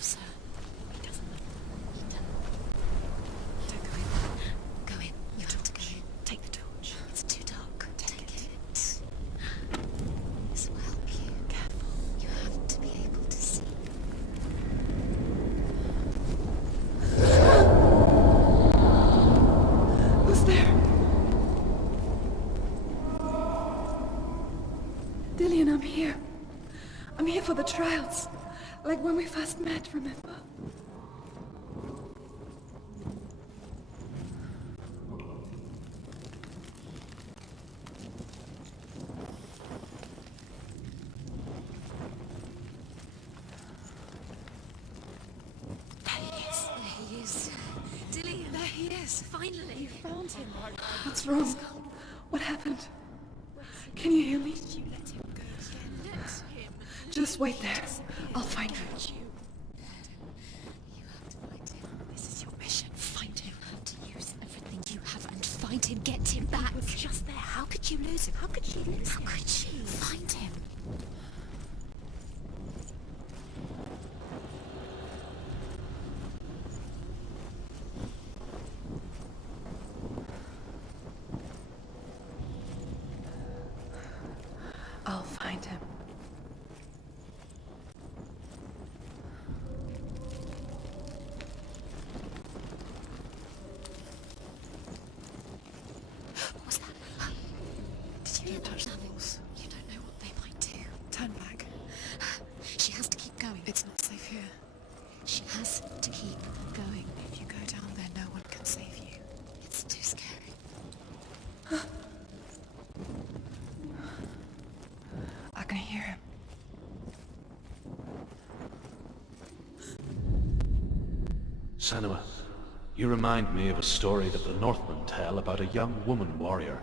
loves her. He doesn't love her. He doesn't. Don't go in. Go in. You have to go in. Take the torch. It's too dark. Take it. This will help you. Careful. You have to be able to see. Who's there? Dillian, I'm here. I'm here for the trials. Like when we first met, remember? There he is. Dillian, there he is. Finally. You found him. What's wrong? What happened? Can you hear me? You let him go again. Let him. Just wait there. I'll find him. You have to find him. This is your mission. Find him. You have to use everything you have and find him. Get him back. He was just there. How could you lose him? How could you lose him? How could you? Find him. I'll find him. What was that? Did you hear those animals? You don't know what they might do. Turn back. She has to keep going. It's not safe here. She has to keep going. If you go down there, no one can save you. It's too scary. I can hear him. Senua, you remind me of a story that the Northmen tell about a young woman warrior.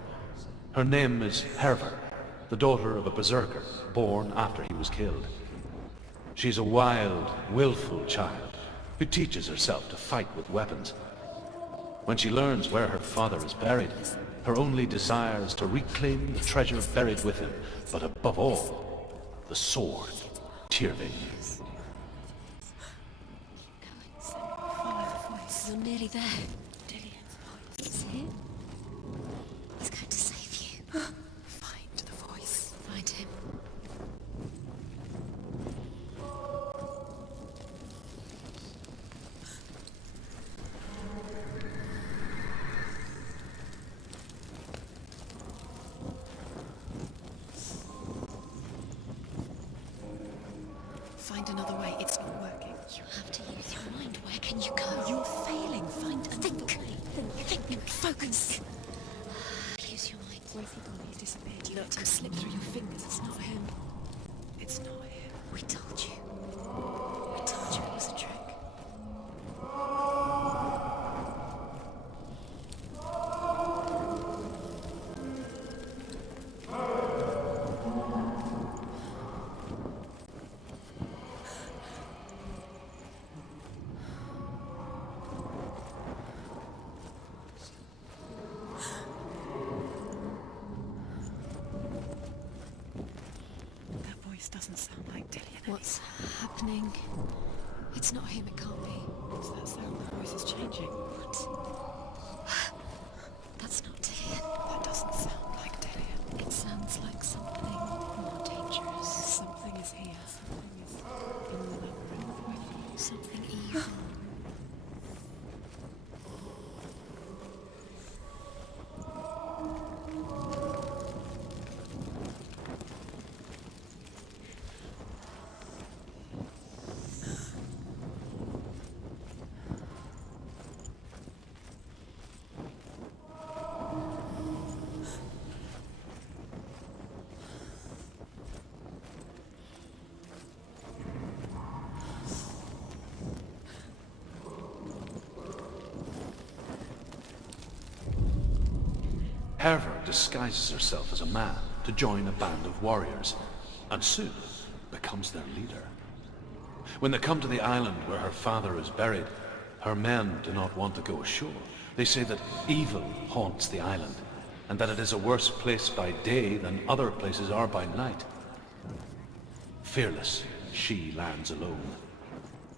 Her name is Herver, the daughter of a berserker, born after he was killed. She's a wild, willful child who teaches herself to fight with weapons. When she learns where her father is buried, her only desire is to reclaim the treasure buried with him, but above all, the sword, Tyrving. Follow the voice. You're nearly there. Dillian's voice. He's here. He's going to save you. Find the voice. Find him. Find another way. It's not working. You have to use your mind. Where can you go? You're failing. Find a think. Think. Focus. Use your mind. Where's he gone? He's disappeared. You Look. let him slip through your fingers. It's not him. It's not him. We told you. We told you it was a trick. That voice doesn't sound like Dillian. What's happening? It's not him. It can't be. What's that sound? The voice is changing. What? That's not Dillian. That doesn't sound like Dillian. It sounds like something more dangerous. Something is here. Something is in the labyrinth with you. Something evil. Herver disguises herself as a man to join a band of warriors, and soon becomes their leader. When they come to the island where her father is buried, her men do not want to go ashore. They say that evil haunts the island, and that it is a worse place by day than other places are by night. Fearless, she lands alone.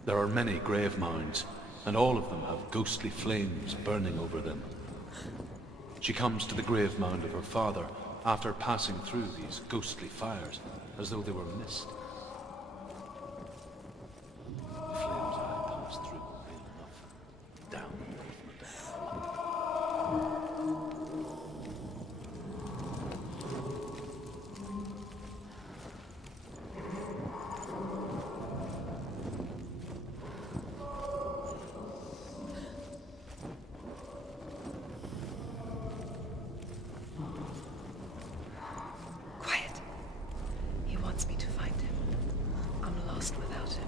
There are many grave mounds, and all of them have ghostly flames burning over them. She comes to the grave mound of her father after passing through these ghostly fires, as though they were mist. The flames I passed through were real enough. Down Quiet. He wants me to find him. I'm lost without him.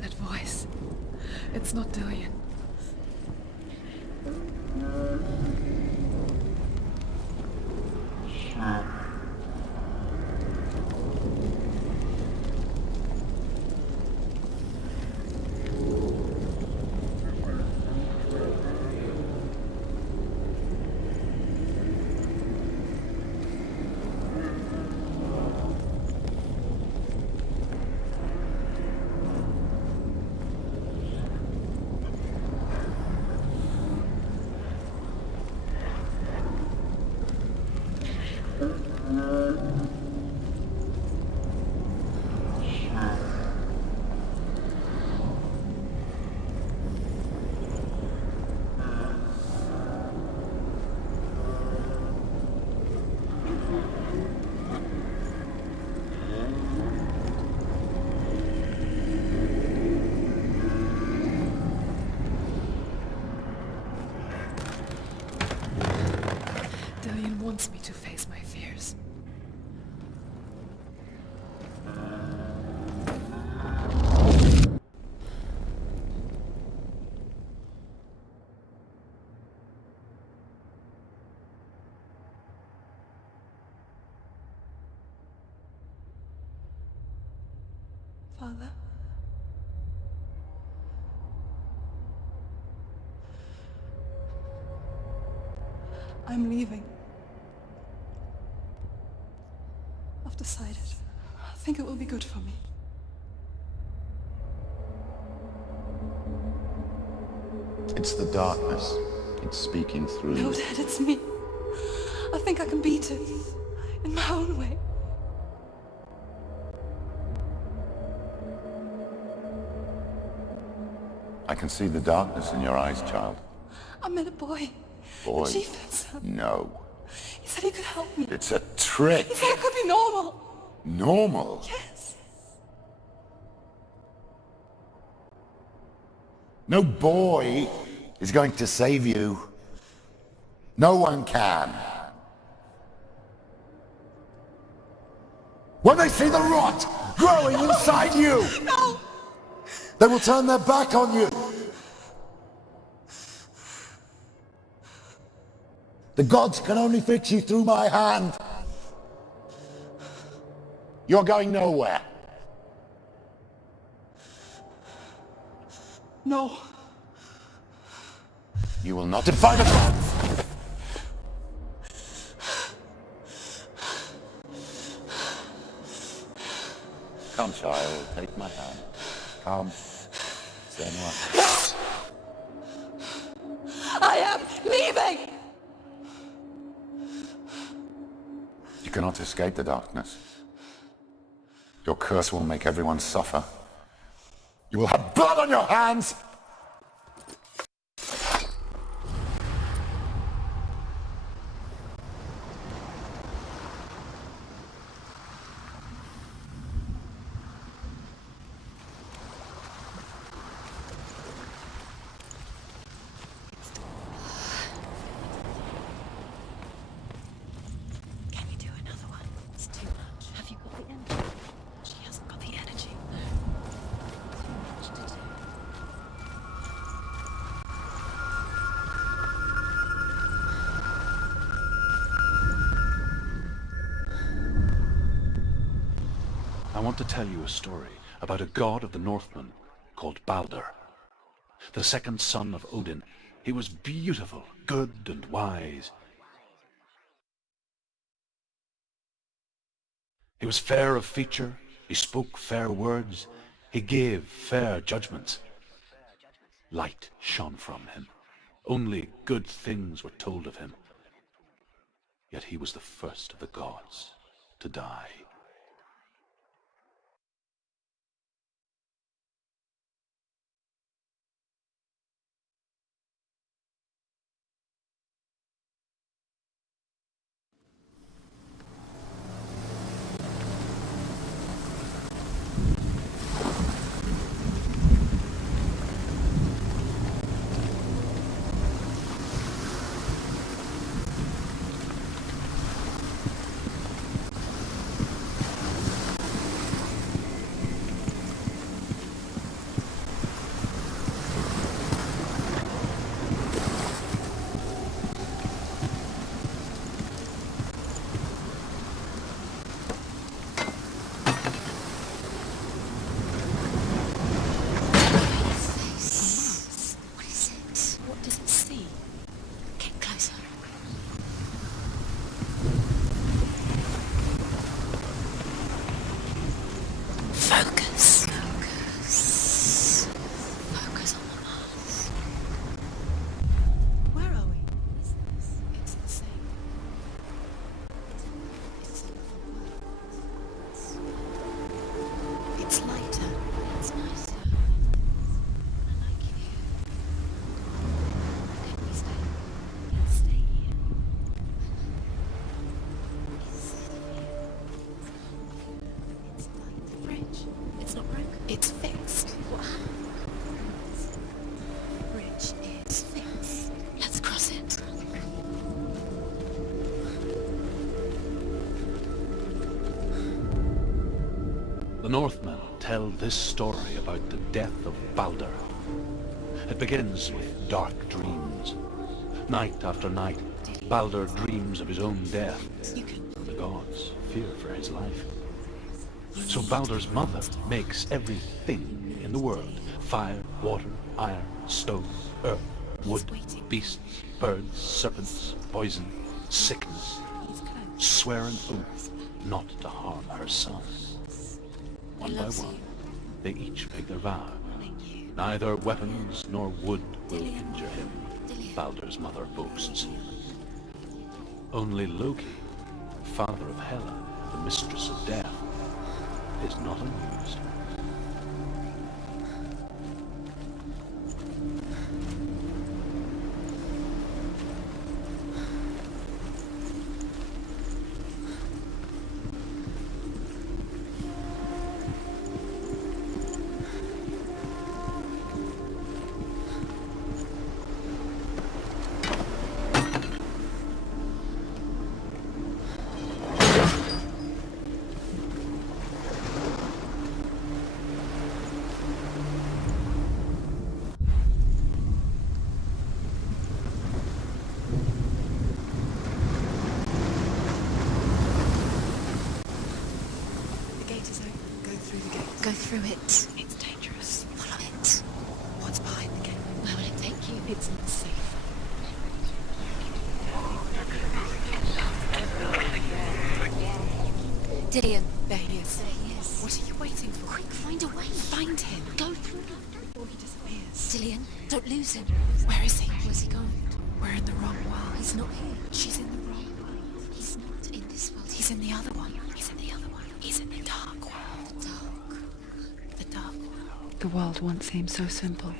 That voice. It's not Dillian. Dillian wants me to face my fears. Father? I'm leaving. I've decided. I think it will be good for me. It's the darkness. It's speaking through No, you. Dad, it's me. I think I can beat it. In my own way. I can see the darkness in your eyes, child. I met a boy. Boy. The chief said so. No. He said he could help me. It's a trick. He said I could be normal. Normal. Yes. No boy is going to save you. No one can. When they see the rot growing inside you, No! they will turn their back on you. The gods can only fix you through my hand. You're going nowhere. No. You will not defy the gods. Come, child, take my hand. Come. Senua. I am leaving! You cannot escape the darkness. Your curse will make everyone suffer. You will have blood on your hands! Can you do another one? It's too much. Have you got the energy? She hasn't got the energy. Too much to do. I want to tell you a story about a god of the Northmen called Balder, the second son of Odin. He was beautiful, good and wise. He was fair of feature, he spoke fair words, he gave fair judgments. Light shone from him. Only good things were told of him. Yet he was the first of the gods to die. What is it? What does it see? Get closer. Focus. Focus. Focus on the Mars. Where are we? It's the same. It's It's lighter. It's nicer. I like it here. Can we stay? Let's stay here. It's like the bridge. It's not broken. It's fixed. What happened? The bridge is fixed. Let's cross it. The Northmen tell this story about the death of Baldur. It begins with dark dreams. Night after night, Baldur dreams of his own death. You can. The gods fear for his life. So Baldur's mother makes everything in the world: fire, water, iron, stone, earth, wood, beasts, birds, serpents, poison, sickness, He's close. swear an oath not to harm her son. One by one, they each make their vow. Neither weapons nor wood will injure him, Baldur's mother boasts. Only Loki, father of Hela, the mistress of death, is not amused. The gate is open. Go through the gate. Go through it. It's dangerous. Follow it. What's behind the gate? Where will it take you? It's not safe. Dillian. There he is. There he is. What are you waiting for? Quick, find a way. Find him. Go through. Before he disappears. Dillian, don't lose him. Where is he? Where's he gone? We're in the wrong world. He's not here. She's in the wrong world. He's not in this world. He's in the other one. He's in the other one. He's in the dark world. the dark. The dark world. The world once seemed so simple.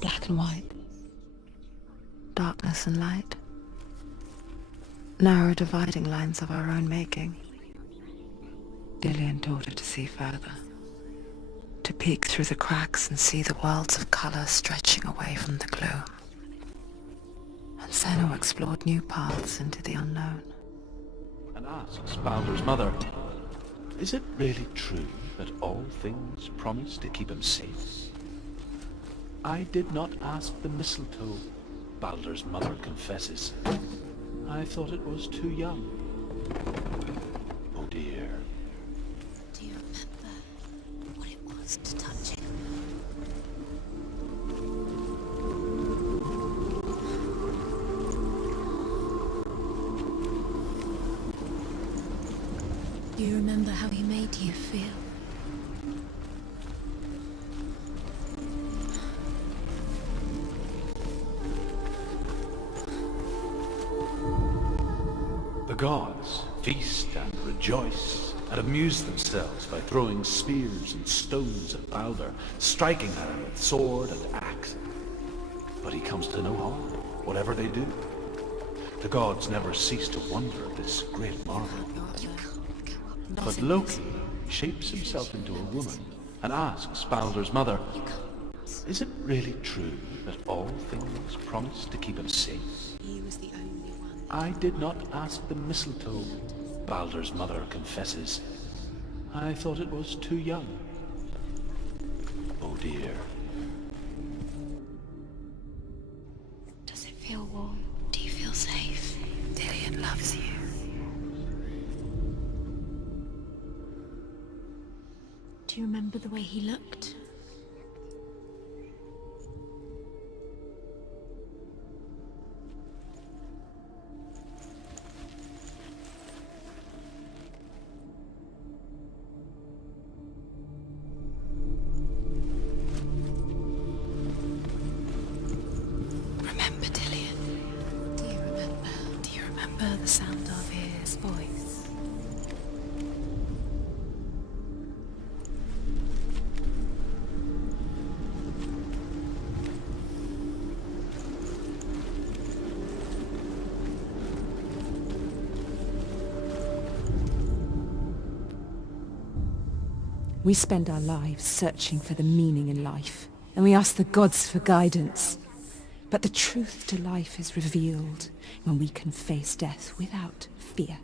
Black and white. Darkness and light. Narrow dividing lines of our own making. Dillian taught her to see further. To peek through the cracks and see the worlds of colour stretching away from the gloom. And Senua explored new paths into the unknown. And asks Baldur's mother, is it really true that all things promise to keep him safe? I did not ask the mistletoe, Baldur's mother confesses. I thought it was too young. Oh dear. Do you remember what it was to touch him? Do you remember how he made you feel? The gods feast and rejoice and amuse themselves by throwing spears and stones at Balder, striking at him with sword and axe. But he comes to no harm, whatever they do. The gods never cease to wonder at this great marvel. You can't go up. But Loki shapes himself into a woman and asks Balder's mother, is it really true that all things promise to keep him safe? He was the only one. I did not ask the mistletoe, Balder's mother confesses. I thought it was too young. Oh dear. Does it feel warm? Do you feel safe? Dillion loves you. Do you remember the way he looked? Remember Dillion? Do you remember? Do you remember the sound of his voice? We spend our lives searching for the meaning in life, and we ask the gods for guidance. But the truth to life is revealed when we can face death without fear.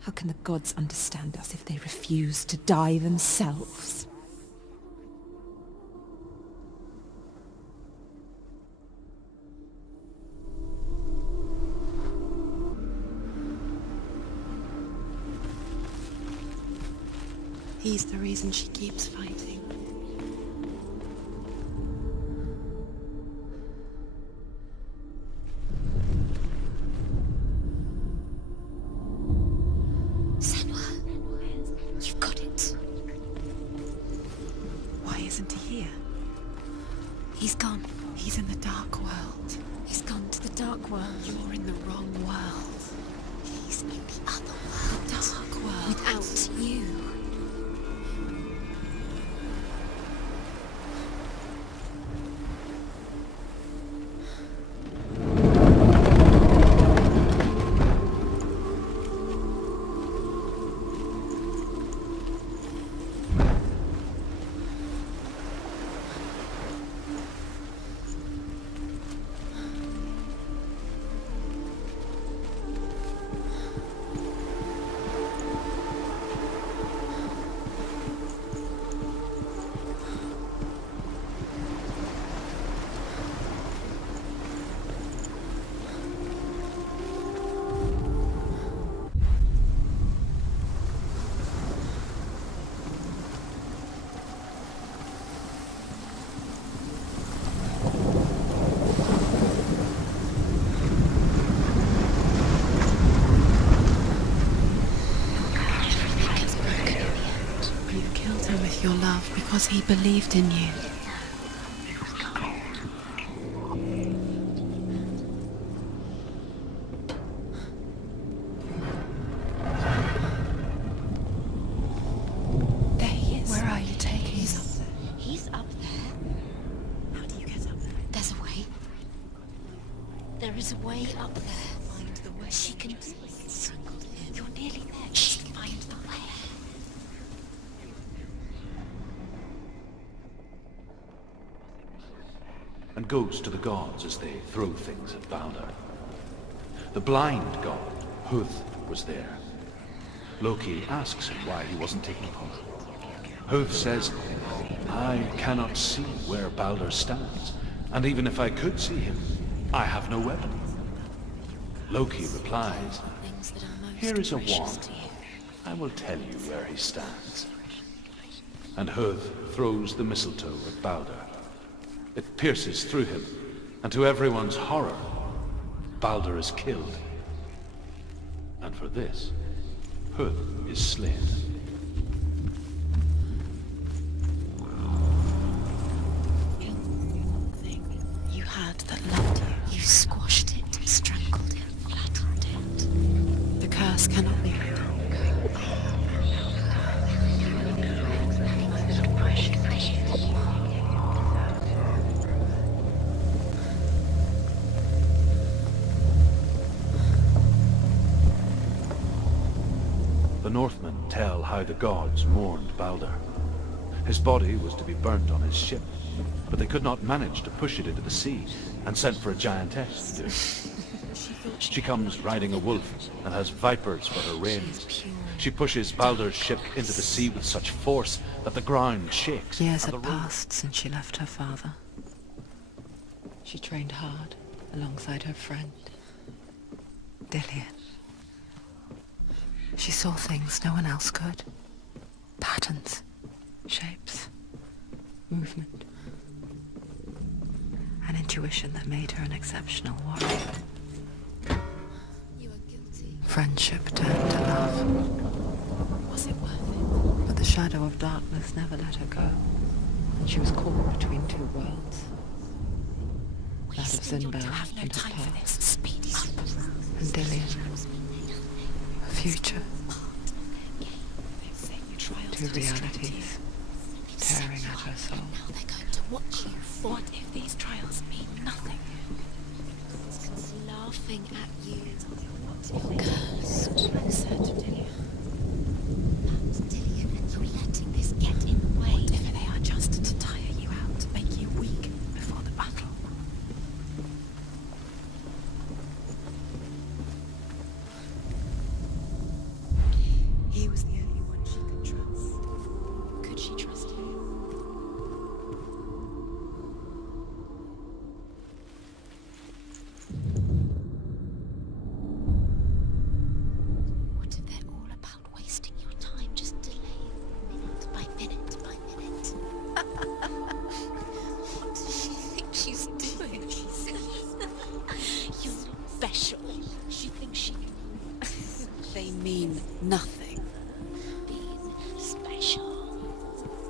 How can the gods understand us if they refuse to die themselves? He's the reason she keeps fighting. Senua, you've got it. Why isn't he here? He's gone. He's in the dark world. He's gone to the dark world. You're in the wrong world. He's in the other world. Dark world. Without you. Your love because he believed in you. There he is. Where are you taking He's us? up there. He's up there. How do you get up there? There's a way. There is a way up there. Find the way. She can... You're nearly there. She can find the way. And goes to the gods as they throw things at Balder. The blind god, Huth, was there. Loki asks him why he wasn't taking part. Huth says, I cannot see where Balder stands, and even if I could see him, I have no weapon. Loki replies, Things that are most here is a precious wand. to you. I will tell you where he stands. And Huth throws the mistletoe at Balder. It pierces through him, and to everyone's horror, Balder is killed. And for this, Hood is slain. Thing you had that loved you. You squashed it, strangled it, flattened it. The curse cannot be let. The Northmen tell how the gods mourned Balder. His body was to be burnt on his ship, but they could not manage to push it into the sea, and sent for a giantess to do it. She comes riding a wolf, and has vipers for her reins. She pushes Balder's ship into the sea with such force that the ground shakes. Years and had the ro- passed since she left her father. She trained hard alongside her friend, Dillian. She saw things no one else could. Patterns, shapes, movement. An intuition that made her an exceptional warrior. You are guilty. Friendship turned to love. Was it worth it? But the shadow of darkness never let her go. And she was caught between two worlds. That of Zinbel You have no and her time for past. this. Speed is And Dillian. Her future. Two realities tearing at her soul. Now they're going to watch you. What if these trials mean nothing? It's laughing at you. You're cursed by the scent of Dillian. That's Dillian, and you're letting this get in the way. What if they are just to tire you out, to make you weak before the battle? He was the only one she could trust. Could she trust him? What if they're all about wasting your time, just delaying minute by minute by minute? What does she think she's doing? You're special. She thinks she can They mean nothing. be special.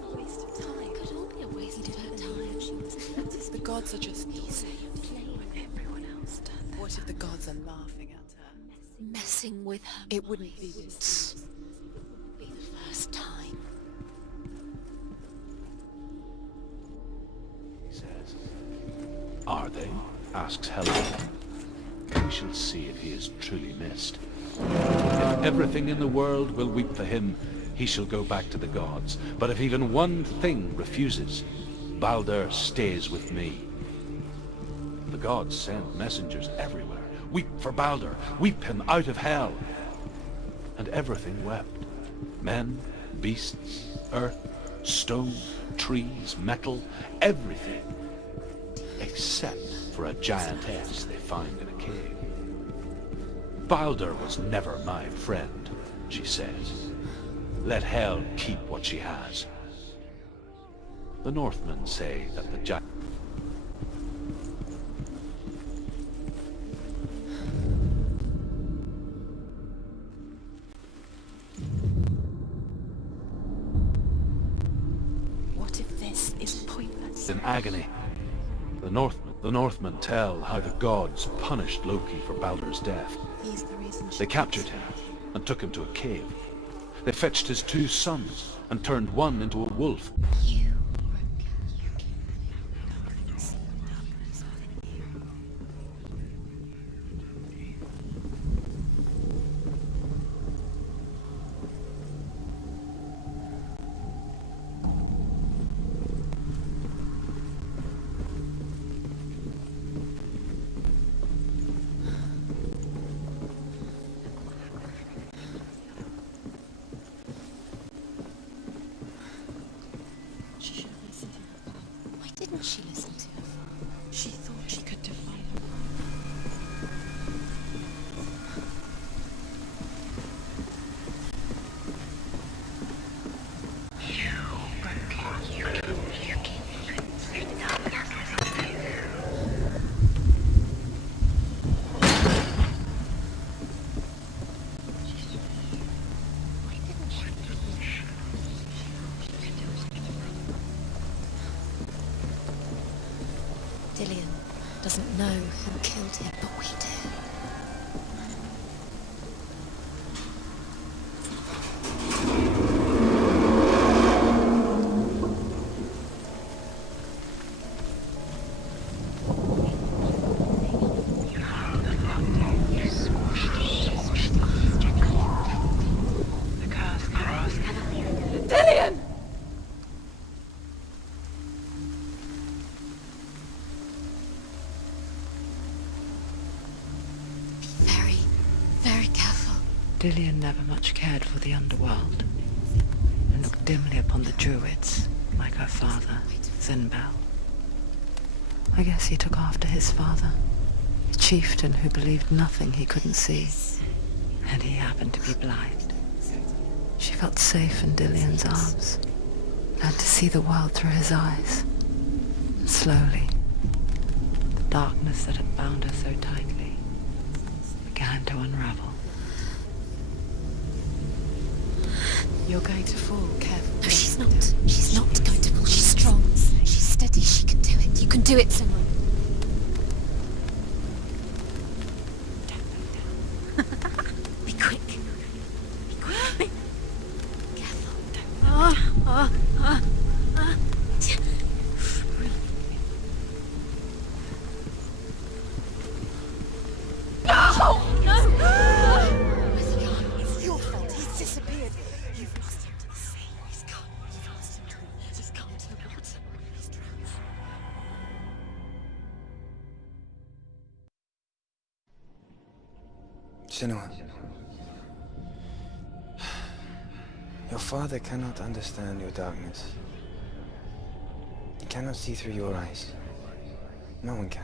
A waste of time. Could all be a waste of her time. The gods are just Playing with everyone else. What if the gods are laughing at her? Messing with her. It wouldn't be mind. this. Be the first time. He says. Are they? Asks Helen. We shall see if he is truly missed. If everything in the world will weep for him, he shall go back to the gods. But if even one thing refuses, Balder stays with me. The gods send messengers everywhere. Weep for Balder. Weep him out of hell. And everything wept. Men, beasts, earth, stone, trees, metal, everything. Except for a giantess they find in a cave. Balder was never my friend, she says. Let hell keep what she has. The Northmen say that the giant... What if this is pointless? in agony. The Northmen tell how the gods punished Loki for Balder's death. He's the reason They captured him and took him to a cave. They fetched his two sons and turned one into a wolf. You. doesn't know who killed him, but we do. Very, very careful. Dillion never much cared for the underworld, and looked dimly upon the druids, like her father, Zinbel. I guess he took after his father, a chieftain who believed nothing he couldn't see, and he happened to be blind. She felt safe in Dillion's arms, learned to see the world through his eyes, and slowly, the darkness that had bound her so tightly began to unravel. You're going to fall, careful. No, she's not. She's not going to fall. She's strong. She's steady. She can do it. You can do it, Senua. Be quick. Be quick. Careful. Where's he gone? It's your fault. He's disappeared. You've lost him to the sea. He's gone. You've lost him to the... He's gone to the water. He's drowned. Senua, your father cannot understand your darkness. He cannot see through your eyes. No one can.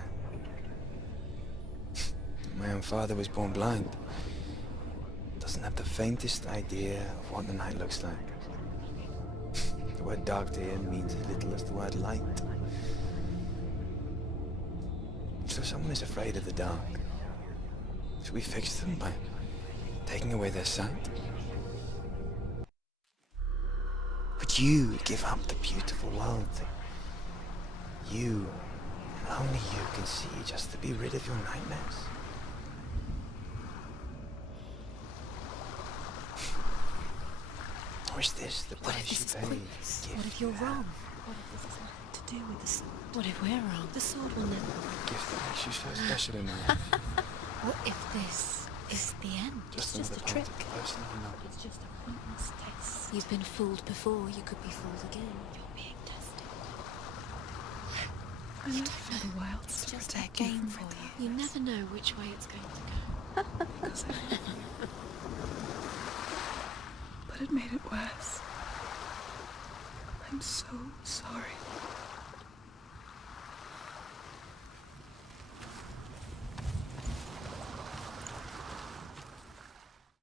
My own father was born blind. Doesn't have the faintest idea of what the night looks like. The word dark to him means as little as the word light. So someone is afraid of the dark. Should we fix them by taking away their sight? Would you give up the beautiful world that you, and only you, can see just to be rid of your nightmares? Or is this the What if price this you is pay? pointless? Gift What if you're you have, wrong? What if this has nothing to do with the sword? What if we're wrong? The sword will never work. gift that makes you so special in my life. What if this is the end? Just it's just a another trick. part of the person you know. It's just a pointless test. You've been fooled before. You could be fooled again. You're being tested. You don't know the world. It's just a game for you. You never know which way it's going to go. Because I love you. But it made it worse. I'm so sorry.